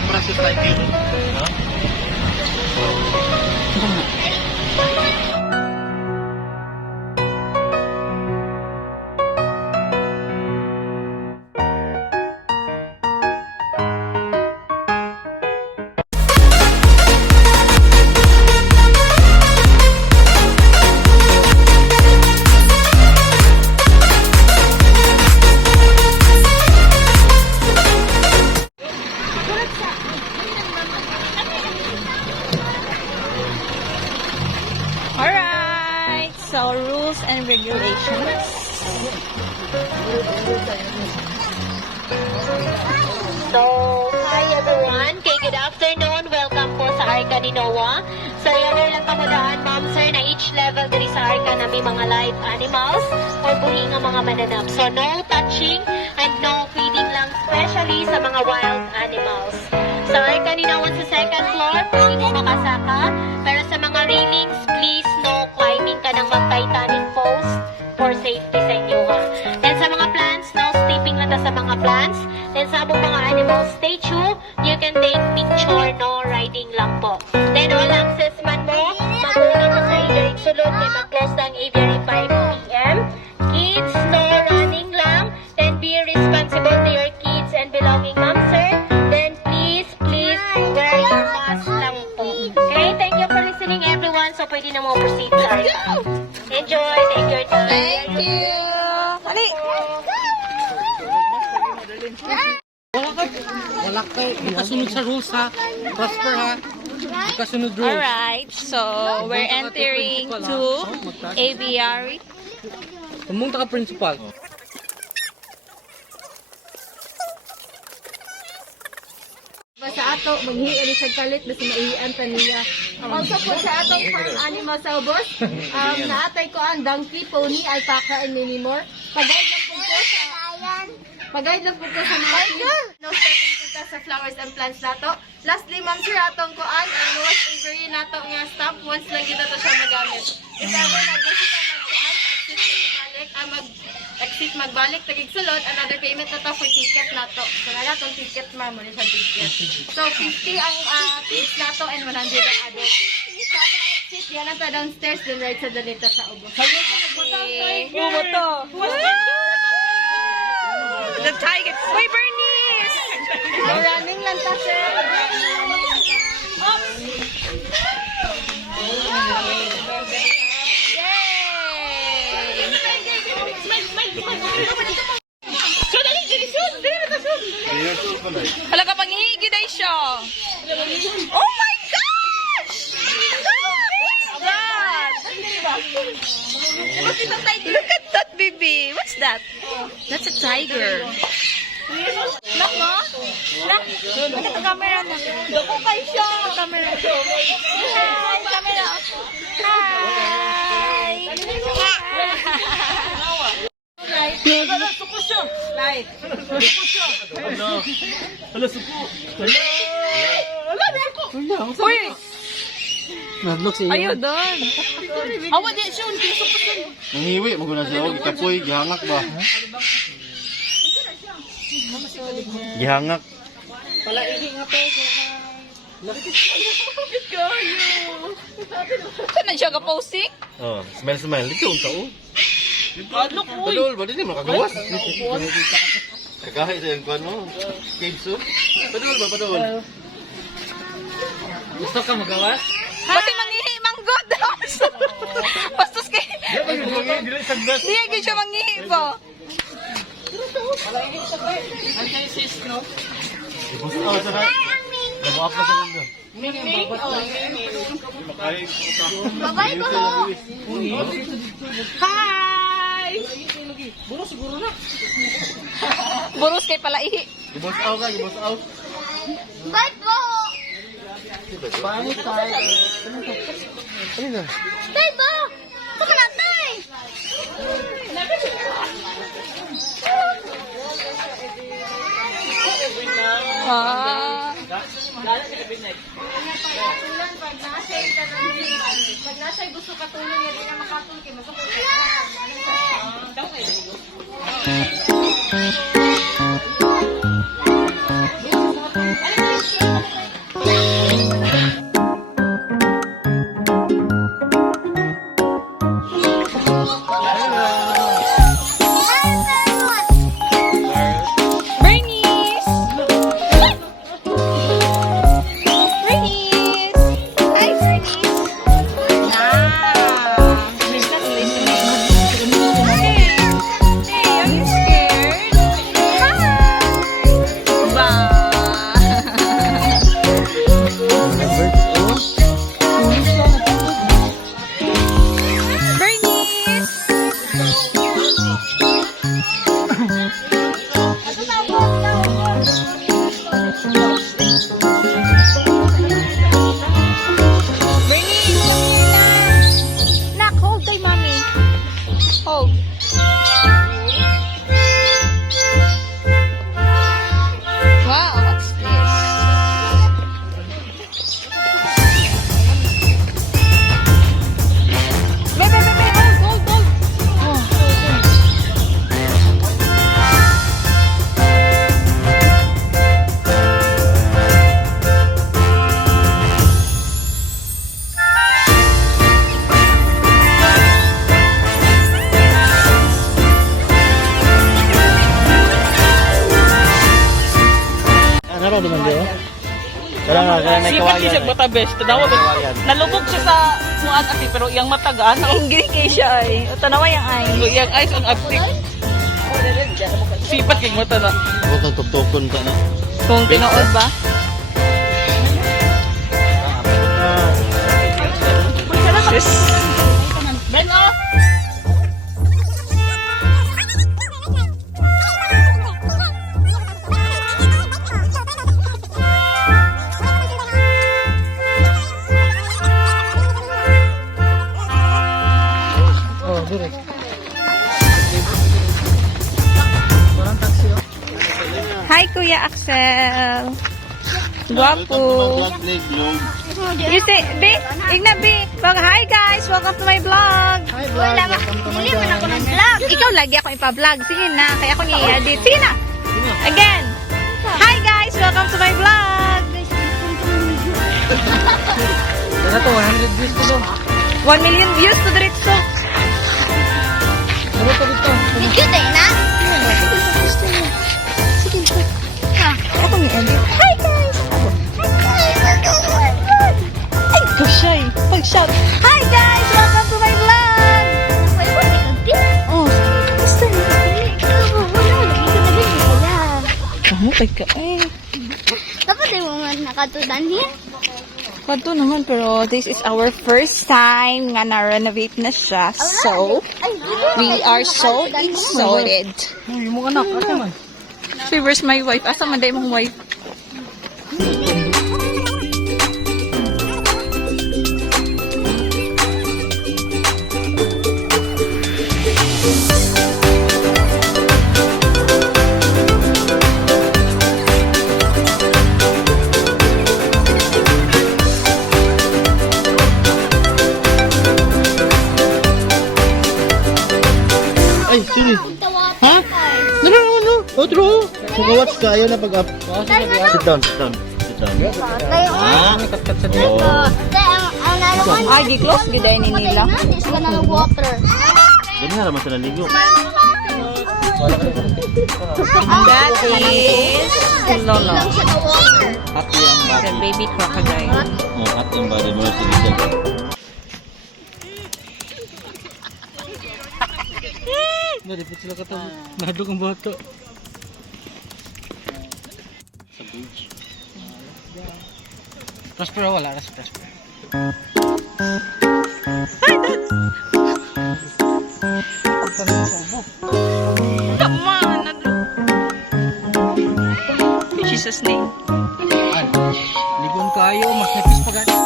Pamprasyo tayo. No? Alright, so rules and regulations. So, hi everyone. Okay, good afternoon. Welcome po sa Arca ni Noah. So, yan lang kamudaan, ma'am sir, na each level diri sa Arca na may mga live animals or buhi nga mga mananap. So, no touching and no feeding lang, especially sa mga wild animals. So, Arca ni Noah sa second floor, pwede mo makasaka. Pero sa mga railings, please no climbing ka ng mag-titanic post for safety sa inyo ha. And sa mga plants, no stepping lang sa mga plants. Then sa among mga animal statue, you can take picture, no riding lang po. Then all access man mo, mag-una mo sa aviary sulod, kaya mag-close ng aviary 5 p.m. Kids, no running lang. Then be responsible to your kids and belonging, ma'am sir. Then please wear your mask lang po. Okay, thank you for listening everyone. So pwede na mo proceed sa enjoy, take your time. Thank you! Mali! Wala kayo. Kasunod sa rules ha. Prosper ha. Kasunod rules. Alright, so we're entering to aviary. Pumunta ka principal. Sa ato, maghihi ni sa kalit, basta maihian pa niya. Also po sa atong farm animal sa ubos, naatay ko ang donkey, pony, alpaca, and many more. Pag-guide lang po ko sa mga kids. No stepping po ta sa flowers and plants nato. Lastly, ma'am sir, atong kuan, ang lowest avery nato nga stamp, once lang kita to siya magamit. If ever nag-gusto ka mag-kuan, exit magbalik, tagig sulod, another payment na to for ticket na to. So, na itong ticket, ma'am, muna siya ticket. So, 50 ang kids na to and 100 ang adult. Sa atong exit, yan na ta downstairs, then right sa dalita sa ubos. Okay. Bumoto! The tiger! Uy, Bernice! So, running lang ta, sir. Hala ka panghihi day siya. Oh my gosh! What's that? Look at that, baby. What's that? That's a tiger. Look mo? Look. Look at the camera mo. Dako kayo siya. Camera. Hi, camera. Hi. Uy! Nadlok siya. Ayaw doon. Awa di siya. Nangiwi, maguna siya. Ikapoy, gihangak ba? Gihangak. Saan na siya ka-posting? Oh, smile. Dito ang tao. Padol, ba din makagawas? Kakahay sa yung kuwan mo. Caves oh. Padol. Gusto ka magawas? Kasi mangihi manggod. Bastos kay... Di agad siya mangihi po. Gusto ka sa Nabuap na sa mundo. Bye-bye po. Hi! Buros kay palaihi. Gibos out. Bye po. Pangit tayo. Ano na? Bye po. Come on, tay. Ah. Pag nasa gusto katulong niya, di na makatulong kay masukot. Kailangan may Sikat kawayan. siya mata best. Tanawa ba? Kawayan. Nalubog siya sa muad ati pero iyang mata gaan. Ingrid kay siya ay. O, tanawa yung ay. Iyang eyes ang abtik. Sipat kay mata na. Huwag kang tuktukon ka na. Kung tinood ba? Sus. Hi, Kuya Axel. Guwapo. You say, be, Igna, be. Hi guys, welcome to my vlog. Wala ma, hindi man ako ng vlog. Ikaw lagi ako ipa-vlog. Sige na, kaya ako ni-edit. Sige na. Again. Hi guys, welcome to my vlog. Dala to 100 views ko dong. 1 million views to diretso. Dala to dito. Video tayo na? Sige. Ha, ako ni-edit. Hi guys. Ay, kushay. Pag-shout. Hi guys, welcome to my vlog. Oh, gusto niyo. Oh, pagka. Eh. Dapat ay mo nga nakatudan niya. Kanto naman, pero this is our first time nga na-renovate na siya. So, we are so excited. Yung mga anak, asa man? So, where's my wife? Asa man day mong wife? Ay, sorry. Ha? No. Otro. Magawats ka. Ayaw na pag-up. Sit down. Ha? Oo. Ay, di close giday ni nila. Ganyan na naman sa naligo. That is Lolo, Happy ang the body. baby crocodile. Happy ang body mo. Sige. Naripot sila ka to. Nadog ang bato. Sa beach. Prosper wala, prosper. Come on! She's a snake. Ligon kayo, mas napis pa gani.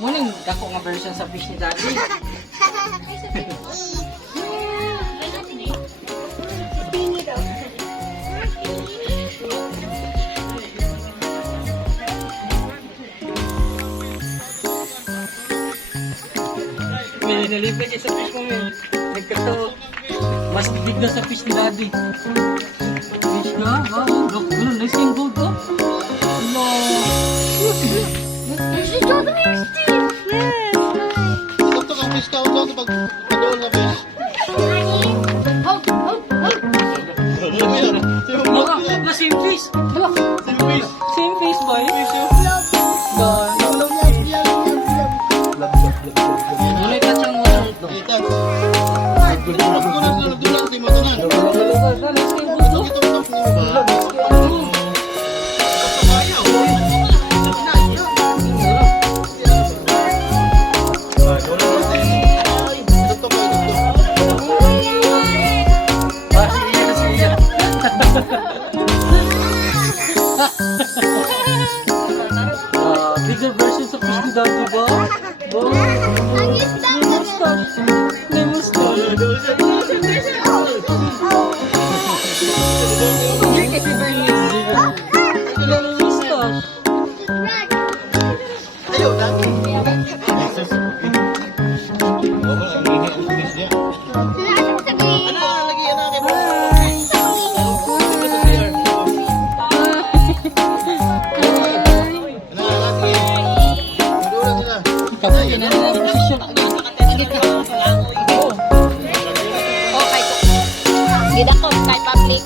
Muning dako nga version sa fish ni Daddy. May nalipad siya sa fish mo yun. Nagkato. Mas big na sa fish ni Daddy. Fish na? Wow. Ano, nice yung gold ko? No. Ito kang fish ka. Huwag ka pag-doon na fish. Na same fish. Same fish, boy. Mulai kacang mo ito. Bigger version sa fish ni Daddy ba? May mustache. May mustache. Yan na lang posisyon. Agit ka. Oo. Okay ko. Gida ko kay public.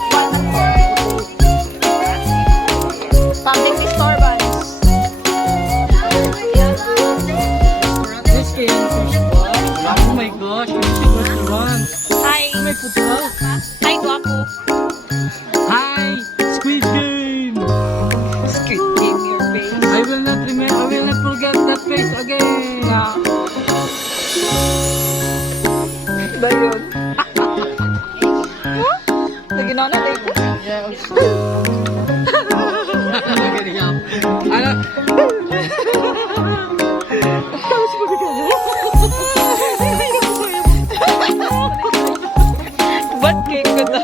Public disturbance. This kaya yung first one. Oh my gosh, this is restaurant. Hi. May food truck. Hi, guwapo. Hi, Squid Game. Squid Game your face. I will not forget that face again. Ba yun? Lagi na tayo ko. Ano? Ba't cake ko na?